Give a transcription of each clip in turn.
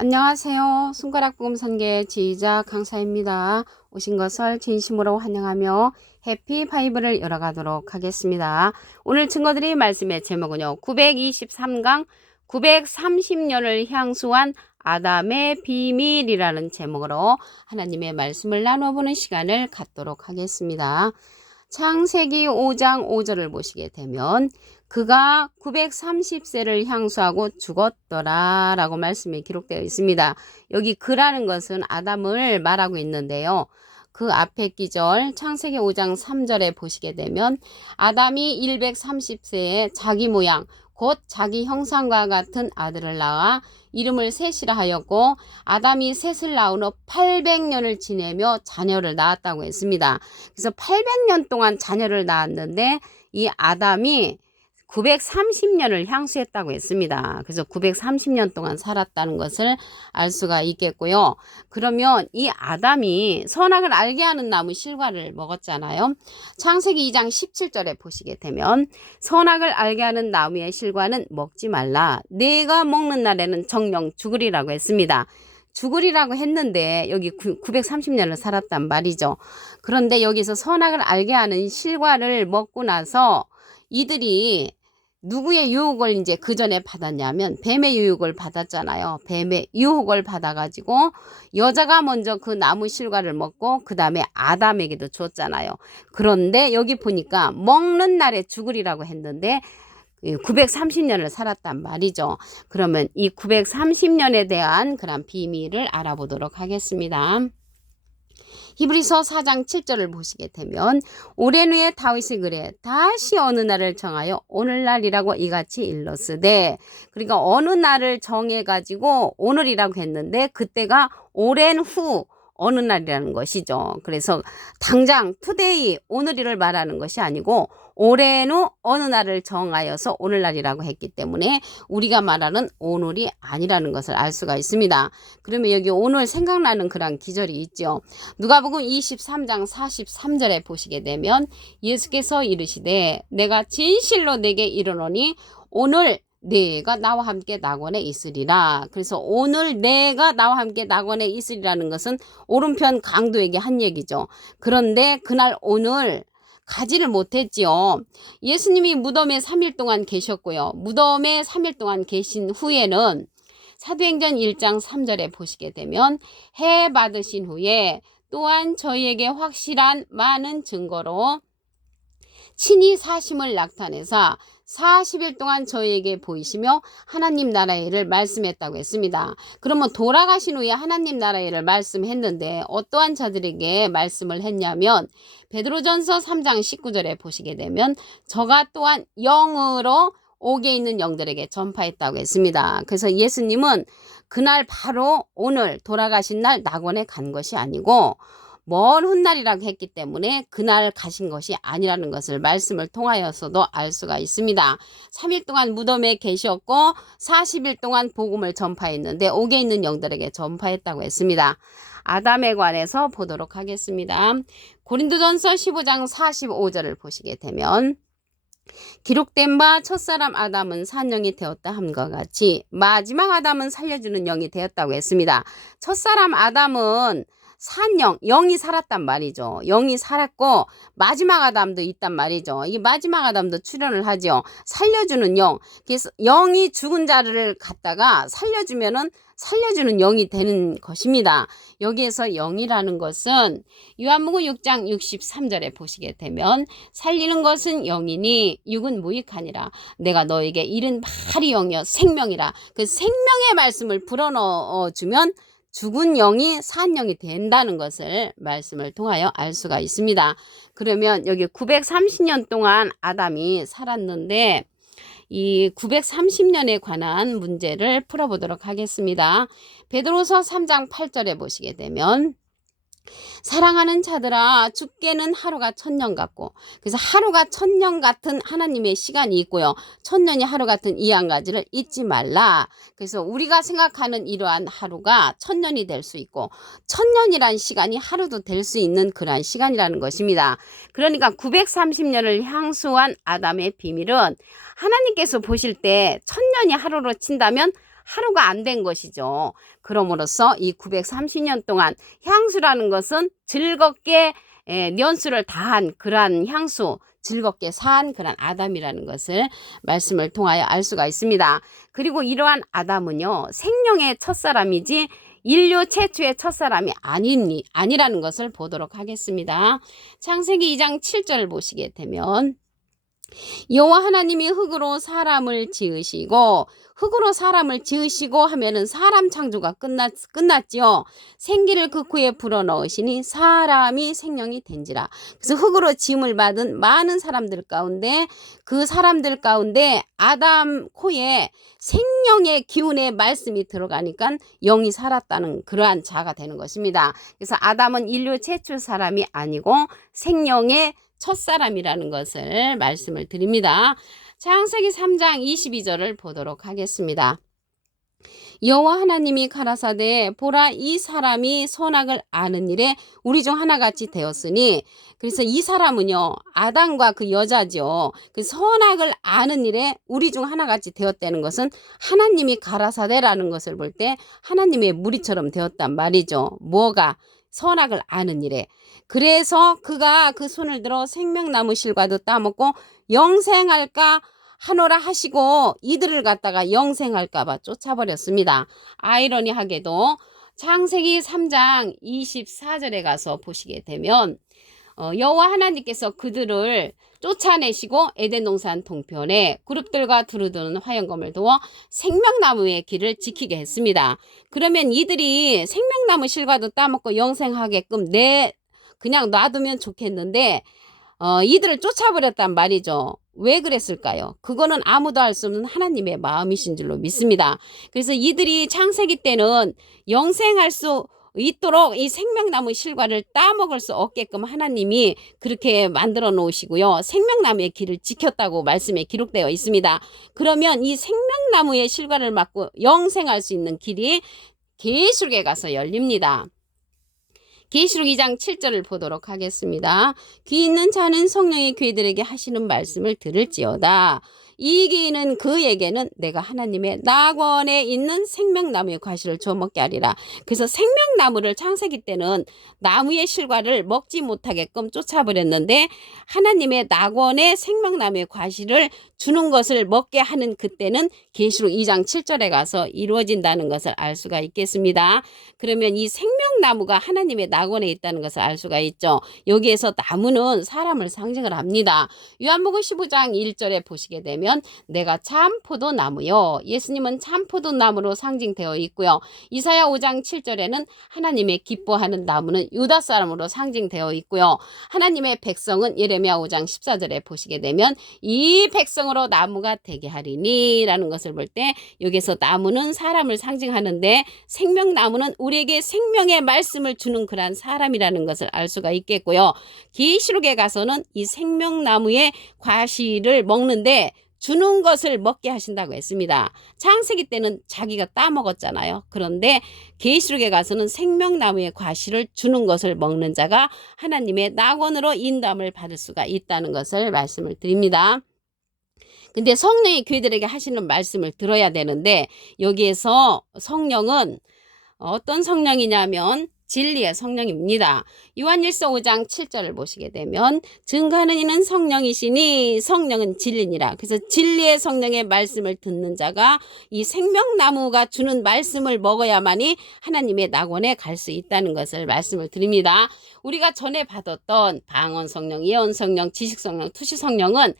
안녕하세요. 손가락 부금 선계 지휘자 강사입니다. 오신 것을 진심으로 환영하며 해피 바이블을 열어가도록 하겠습니다. 오늘 증거드릴 말씀의 제목은요. 923강 930년을 향수한 아담의 비밀이라는 제목으로 하나님의 말씀을 나눠보는 시간을 갖도록 하겠습니다. 창세기 5장 5절을 보시게 되면 그가 930세를 향수하고 죽었더라 라고 말씀이 기록되어 있습니다. 여기 그라는 것은 아담을 말하고 있는데요. 그 앞에 기절 창세기 5장 3절에 보시게 되면 아담이 130세에 자기 모양 곧 자기 형상과 같은 아들을 낳아 이름을 셋이라 하였고 아담이 셋을 낳은 후 800년을 지내며 자녀를 낳았다고 했습니다. 그래서 800년 동안 자녀를 낳았는데 이 아담이 930년을 향수했다고 했습니다. 그래서 930년 동안 살았다는 것을 알 수가 있겠고요. 그러면 이 아담이 선악을 알게 하는 나무 실과를 먹었잖아요. 창세기 2장 17절에 보시게 되면 선악을 알게 하는 나무의 실과는 먹지 말라. 네가 먹는 날에는 정령 죽으리라고 했습니다. 죽으리라고 했는데 여기 930년을 살았단 말이죠. 그런데 여기서 선악을 알게 하는 실과를 먹고 나서 이들이 누구의 유혹을 이제 그 전에 받았냐면 뱀의 유혹을 받았잖아요. 뱀의 유혹을 받아가지고 여자가 먼저 그 나무 실과를 먹고 그 다음에 아담에게도 줬잖아요. 그런데 여기 보니까 먹는 날에 죽으리라고 했는데 930년을 살았단 말이죠. 그러면 이 930년에 대한 그런 비밀을 알아보도록 하겠습니다. 히브리서 4장 7절을 보시게 되면 오랜 후에 다윗이 그래 다시 어느 날을 정하여 오늘날이라고 이같이 일렀으되, 그러니까 어느 날을 정해가지고 오늘이라고 했는데 그때가 오랜 후 어느 날이라는 것이죠. 그래서 당장 투데이 오늘을 말하는 것이 아니고 오랜 후 어느 날을 정하여서 오늘날이라고 했기 때문에 우리가 말하는 오늘이 아니라는 것을 알 수가 있습니다. 그러면 여기 오늘 생각나는 그런 기절이 있죠. 누가복음 23장 43절에 보시게 되면 예수께서 이르시되 내가 진실로 내게 이르노니 오늘 내가 나와 함께 낙원에 있으리라. 그래서 오늘 내가 나와 함께 낙원에 있으리라는 것은 오른편 강도에게 한 얘기죠. 그런데 그날 오늘 가지를 못했지요. 예수님이 무덤에 3일 동안 계셨고요. 무덤에 3일 동안 계신 후에는 사도행전 1장 3절에 보시게 되면 해 받으신 후에 또한 저희에게 확실한 많은 증거로 친히 사심을 나타내사 40일 동안 저희에게 보이시며 하나님 나라의 일을 말씀했다고 했습니다. 그러면 돌아가신 후에 하나님 나라의 일을 말씀했는데 어떠한 자들에게 말씀을 했냐면 베드로전서 3장 19절에 보시게 되면 저가 또한 영으로 옥에 있는 영들에게 전파했다고 했습니다. 그래서 예수님은 그날 바로 오늘 돌아가신 날 낙원에 간 것이 아니고 먼 훗날이라고 했기 때문에 그날 가신 것이 아니라는 것을 말씀을 통하여서도 알 수가 있습니다. 3일 동안 무덤에 계셨고 40일 동안 복음을 전파했는데 옥에 있는 영들에게 전파했다고 했습니다. 아담에 관해서 보도록 하겠습니다. 고린도전서 15장 45절을 보시게 되면 기록된 바 첫사람 아담은 산영이 되었다 함과 같이 마지막 아담은 살려주는 영이 되었다고 했습니다. 첫사람 아담은 산영, 영이 살았단 말이죠. 영이 살았고 마지막 아담도 있단 말이죠. 이 마지막 아담도 출현을 하죠. 살려주는 영. 그래서 영이 죽은 자를 갖다가 살려주면은 살려주는 영이 되는 것입니다. 여기에서 영이라는 것은 요한복음 6장 63절에 보시게 되면 살리는 것은 영이니 육은 무익하니라. 내가 너에게 이른 말이 영이여 생명이라. 그 생명의 말씀을 불어넣어주면 죽은 영이 산 영이 된다는 것을 말씀을 통하여 알 수가 있습니다. 그러면 여기 930년 동안 아담이 살았는데 이 930년에 관한 문제를 풀어보도록 하겠습니다. 베드로서 3장 8절에 보시게 되면 사랑하는 자들아 죽게는 하루가 1000년 같고, 그래서 하루가 1000년 같은 하나님의 시간이 있고요. 1000년이 하루 같은 이 한 가지를 잊지 말라. 그래서 우리가 생각하는 이러한 하루가 1000년이 될 수 있고 1000년이란 시간이 하루도 될 수 있는 그러한 시간이라는 것입니다. 그러니까 930년을 향수한 아담의 비밀은 하나님께서 보실 때 1000년이 하루로 친다면 하루가 안 된 것이죠. 그럼으로써 이 930년 동안 향수라는 것은 즐겁게 년수를 다한 그러한 향수, 즐겁게 산 그런 아담이라는 것을 말씀을 통하여 알 수가 있습니다. 그리고 이러한 아담은요, 생명의 첫사람이지 인류 최초의 첫사람이 아니라는 것을 보도록 하겠습니다. 창세기 2장 7절을 보시게 되면 여호와 하나님이 흙으로 사람을 지으시고 하면은 사람 창조가 끝났지요. 생기를 그 코에 불어넣으시니 사람이 생명이 된지라. 그래서 흙으로 지음을 받은 많은 사람들 가운데 그 사람들 가운데 아담 코에 생명의 기운의 말씀이 들어가니까 영이 살았다는 그러한 자가 되는 것입니다. 그래서 아담은 인류 최초 사람이 아니고 생명의 첫사람이라는 것을 말씀을 드립니다. 창세기 3장 22절을 보도록 하겠습니다. 여호와 하나님이 가라사대 보라 이 사람이 선악을 아는 일에 우리 중 하나같이 되었으니, 그래서 이 사람은요 아담과 그 여자죠. 그 선악을 아는 일에 우리 중 하나같이 되었다는 것은 하나님이 가라사대라는 것을 볼 때 하나님의 무리처럼 되었단 말이죠. 뭐가? 선악을 아는 일에. 그래서 그가 그 손을 들어 생명나무 실과도 따먹고 영생할까 하노라 하시고 이들을 갖다가 영생할까 봐 쫓아버렸습니다. 아이러니하게도 창세기 3장 24절에 가서 보시게 되면 여호와 하나님께서 그들을 쫓아내시고 에덴 동산 동편에 그룹들과 두루두는 화영검을 두어 생명나무의 길을 지키게 했습니다. 그러면 이들이 생명나무 실과도 따먹고 영생하게끔 그냥 놔두면 좋겠는데 이들을 쫓아버렸단 말이죠. 왜 그랬을까요? 그거는 아무도 알 수 없는 하나님의 마음이신 줄로 믿습니다. 그래서 이들이 창세기 때는 영생할 수 있도록 이 생명나무 실과를 따먹을 수 없게끔 하나님이 그렇게 만들어 놓으시고요. 생명나무의 길을 지켰다고 말씀에 기록되어 있습니다. 그러면 이 생명나무의 실과를 맞고 영생할 수 있는 길이 계시록에 가서 열립니다. 계시록 2장 7절을 보도록 하겠습니다. 귀 있는 자는 성령의 귀들에게 하시는 말씀을 들을지어다. 이 귀는 그에게는 내가 하나님의 낙원에 있는 생명나무의 과실을 줘 먹게 하리라. 그래서 생명나무를 창세기 때는 나무의 실과를 먹지 못하게끔 쫓아버렸는데 하나님의 낙원의 생명나무의 과실을 주는 것을 먹게 하는 그때는 계시록 2장 7절에 가서 이루어진다는 것을 알 수가 있겠습니다. 그러면 이 생명나무가 하나님의 낙원에 있다는 것을 알 수가 있죠. 여기에서 나무는 사람을 상징을 합니다. 요한복음 15장 1절에 보시게 되면 내가 참 포도나무요. 예수님은 참 포도나무로 상징되어 있고요. 이사야 5장 7절에는 하나님의 기뻐하는 나무는 유다 사람으로 상징되어 있고요. 하나님의 백성은 예레미야 5장 14절에 보시게 되면 이 백성으로 나무가 되게 하리니 라는 것을 볼 때 여기서 나무는 사람을 상징하는데 생명나무는 우리에게 생명의 말씀을 주는 그러한 사람이라는 것을 알 수가 있겠고요. 계시록에 가서는 이 생명나무의 과실을 먹는데 주는 것을 먹게 하신다고 했습니다. 창세기 때는 자기가 따먹었잖아요. 그런데 계시록에 가서는 생명나무의 과실을 주는 것을 먹는 자가 하나님의 낙원으로 인도함을 받을 수가 있다는 것을 말씀을 드립니다. 근데 성령이 교회들에게 하시는 말씀을 들어야 되는데 여기에서 성령은 어떤 성령이냐면 진리의 성령입니다. 요한일서 5장 7절을 보시게 되면 증거하는 이는 성령이시니 성령은 진리니라. 그래서 진리의 성령의 말씀을 듣는 자가 이 생명나무가 주는 말씀을 먹어야만이 하나님의 낙원에 갈 수 있다는 것을 말씀을 드립니다. 우리가 전에 받았던 방언 성령, 예언 성령, 지식 성령, 투시 성령은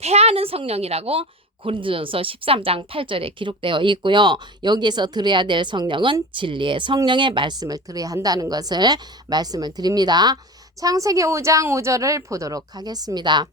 패하는 성령이라고 고린도전서 13장 8절에 기록되어 있고요. 여기에서 들어야 될 성령은 진리의 성령의 말씀을 들어야 한다는 것을 말씀을 드립니다. 창세기 5장 5절을 보도록 하겠습니다.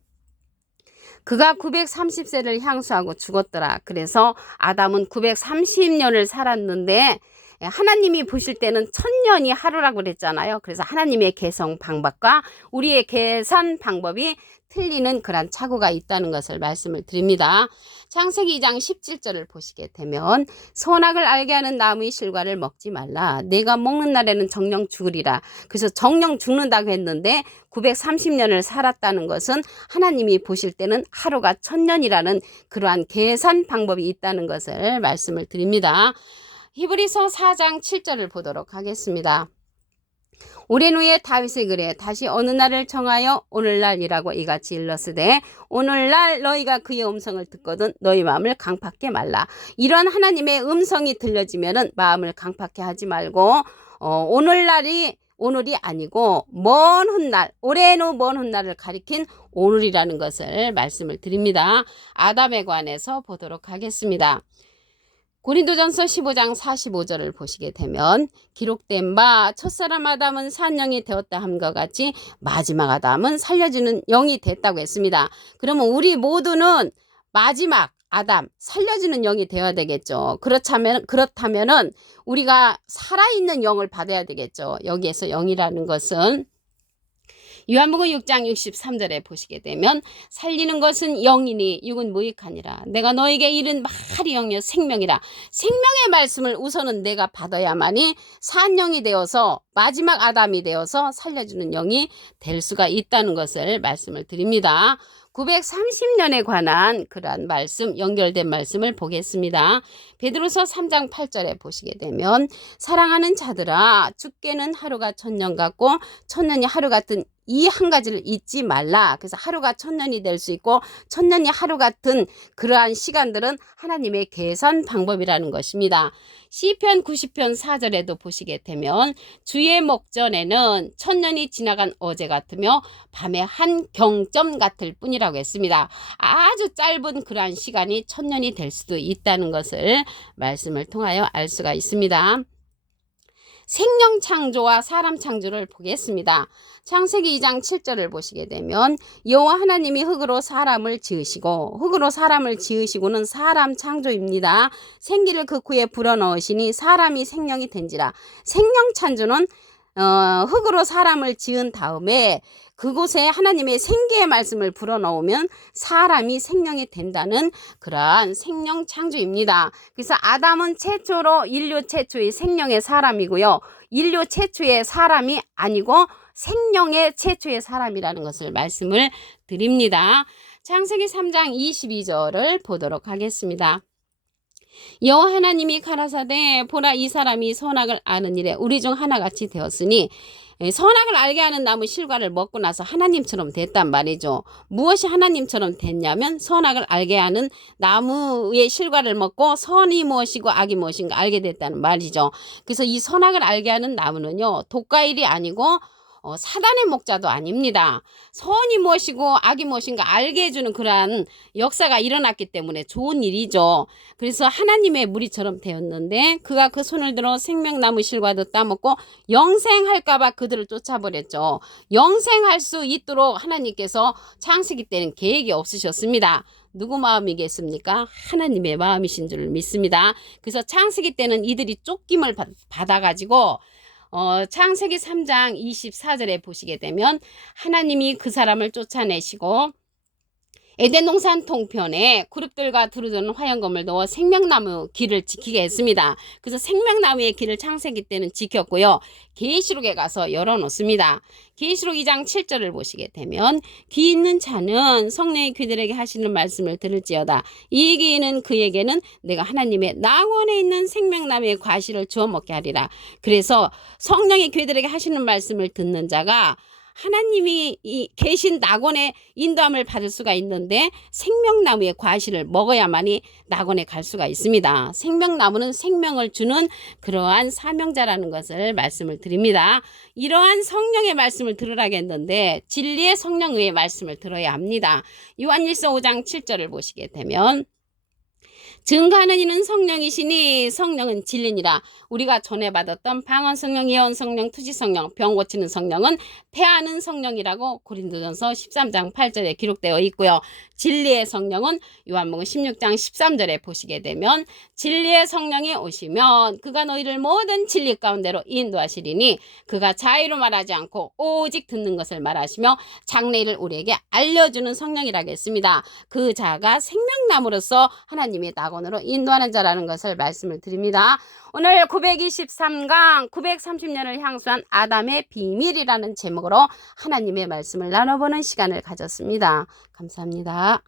그가 930세를 향수하고 죽었더라. 그래서 아담은 930년을 살았는데 하나님이 보실 때는 1000년이 하루라고 그랬잖아요. 그래서 하나님의 계산 방법과 우리의 계산 방법이 틀리는 그런 착오가 있다는 것을 말씀을 드립니다. 창세기 2장 17절을 보시게 되면 선악을 알게 하는 나무의 실과를 먹지 말라. 내가 먹는 날에는 정령 죽으리라. 그래서 정령 죽는다고 했는데 930년을 살았다는 것은 하나님이 보실 때는 하루가 1000년이라는 그러한 계산 방법이 있다는 것을 말씀을 드립니다. 히브리서 4장 7절을 보도록 하겠습니다. 오랜 후에 다윗의 글에 다시 어느 날을 정하여 오늘날이라고 이같이 일렀으되 오늘날 너희가 그의 음성을 듣거든 너희 마음을 강팍게 말라. 이런 하나님의 음성이 들려지면은 마음을 강팍게 하지 말고 오늘이 아니고 먼 훗날, 오랜 후 먼 훗날을 가리킨 오늘이라는 것을 말씀을 드립니다. 아담에 관해서 보도록 하겠습니다. 고린도전서 15장 45절을 보시게 되면 기록된 바 첫사람 아담은 산영이 되었다 함과 같이 마지막 아담은 살려주는 영이 됐다고 했습니다. 그러면 우리 모두는 마지막 아담 살려주는 영이 되어야 되겠죠. 그렇다면은 우리가 살아있는 영을 받아야 되겠죠. 여기에서 영이라는 것은 요한복음 6장 63절에 보시게 되면 살리는 것은 영이니 육은 무익하니라. 내가 너에게 이른 말이 영이요 생명이라. 생명의 말씀을 우선은 내가 받아야만이 산 영이 되어서 마지막 아담이 되어서 살려주는 영이 될 수가 있다는 것을 말씀을 드립니다. 930년에 관한 그러한 말씀, 연결된 말씀을 보겠습니다. 베드로서 3장 8절에 보시게 되면 사랑하는 자들아 죽게는 하루가 1000년 같고 1000년이 하루 같은 이 한 가지를 잊지 말라. 그래서 하루가 1000년이 될 수 있고 1000년이 하루 같은 그러한 시간들은 하나님의 계산 방법이라는 것입니다. 시편 90편 4절에도 보시게 되면 주의 목전에는 1000년이 지나간 어제 같으며 밤의 한 경점 같을 뿐이라고 했습니다. 아주 짧은 그러한 시간이 1000년이 될 수도 있다는 것을 말씀을 통하여 알 수가 있습니다. 생명 창조와 사람 창조를 보겠습니다. 창세기 2장 7절을 보시게 되면 여호와 하나님이 흙으로 사람을 지으시고는 사람 창조입니다. 생기를 그 구에 불어넣으시니 사람이 생명이 된지라. 생명 창조는 흙으로 사람을 지은 다음에 그곳에 하나님의 생기의 말씀을 불어넣으면 사람이 생명이 된다는 그러한 생명 창조입니다. 그래서 아담은 인류 최초의 생명의 사람이고요. 인류 최초의 사람이 아니고 생명의 최초의 사람이라는 것을 말씀을 드립니다. 창세기 3장 22절을 보도록 하겠습니다. 여호와 하나님이 가라사대 보라 이 사람이 선악을 아는 일에 우리 중 하나같이 되었으니 선악을 알게 하는 나무 실과를 먹고 나서 하나님처럼 됐단 말이죠. 무엇이 하나님처럼 됐냐면 선악을 알게 하는 나무의 실과를 먹고 선이 무엇이고 악이 무엇인가 알게 됐다는 말이죠. 그래서 이 선악을 알게 하는 나무는요 독과일이 아니고 사단의 목자도 아닙니다. 선이 무엇이고 악이 무엇인가 알게 해주는 그러한 역사가 일어났기 때문에 좋은 일이죠. 그래서 하나님의 무리처럼 되었는데 그가 그 손을 들어 생명나무 실과도 따먹고 영생할까봐 그들을 쫓아버렸죠. 영생할 수 있도록 하나님께서 창세기 때는 계획이 없으셨습니다. 누구 마음이겠습니까? 하나님의 마음이신 줄 믿습니다. 그래서 창세기 때는 이들이 쫓김을 받아가지고 창세기 3장 24절에 보시게 되면 하나님이 그 사람을 쫓아내시고 에덴 동산 동편에 그룹들과 두루두는 화영검을 넣어 생명나무 길을 지키게 했습니다. 그래서 생명나무의 길을 창세기 때는 지켰고요. 계시록에 가서 열어놓습니다. 계시록 2장 7절을 보시게 되면 귀 있는 자는 성령의 귀들에게 하시는 말씀을 들을지어다. 이 귀는 그에게는 내가 하나님의 낙원에 있는 생명나무의 과실을 주워 먹게 하리라. 그래서 성령의 귀들에게 하시는 말씀을 듣는 자가 하나님이 계신 낙원의 인도함을 받을 수가 있는데 생명나무의 과실을 먹어야만이 낙원에 갈 수가 있습니다. 생명나무는 생명을 주는 그러한 사명자라는 것을 말씀을 드립니다. 이러한 성령의 말씀을 들으라겠는데 진리의 성령의 말씀을 들어야 합니다. 요한일서 5장 7절을 보시게 되면 증거하는 이는 성령이시니 성령은 진리니라. 우리가 전에 받았던 방언 성령, 예언 성령, 투지 성령, 병 고치는 성령은 태하는 성령이라고 고린도전서 13장 8절에 기록되어 있고요. 진리의 성령은 요한복음 16장 13절에 보시게 되면 진리의 성령이 오시면 그가 너희를 모든 진리 가운데로 인도하시리니 그가 자유로 말하지 않고 오직 듣는 것을 말하시며 장래일을 우리에게 알려주는 성령이라고 했습니다. 그 자가 생명나무로서 하나님의 낙원으로 인도하는 자라는 것을 말씀을 드립니다. 오늘 923강 930년을 향수한 아담의 비밀이라는 제목으로 하나님의 말씀을 나눠보는 시간을 가졌습니다. 감사합니다.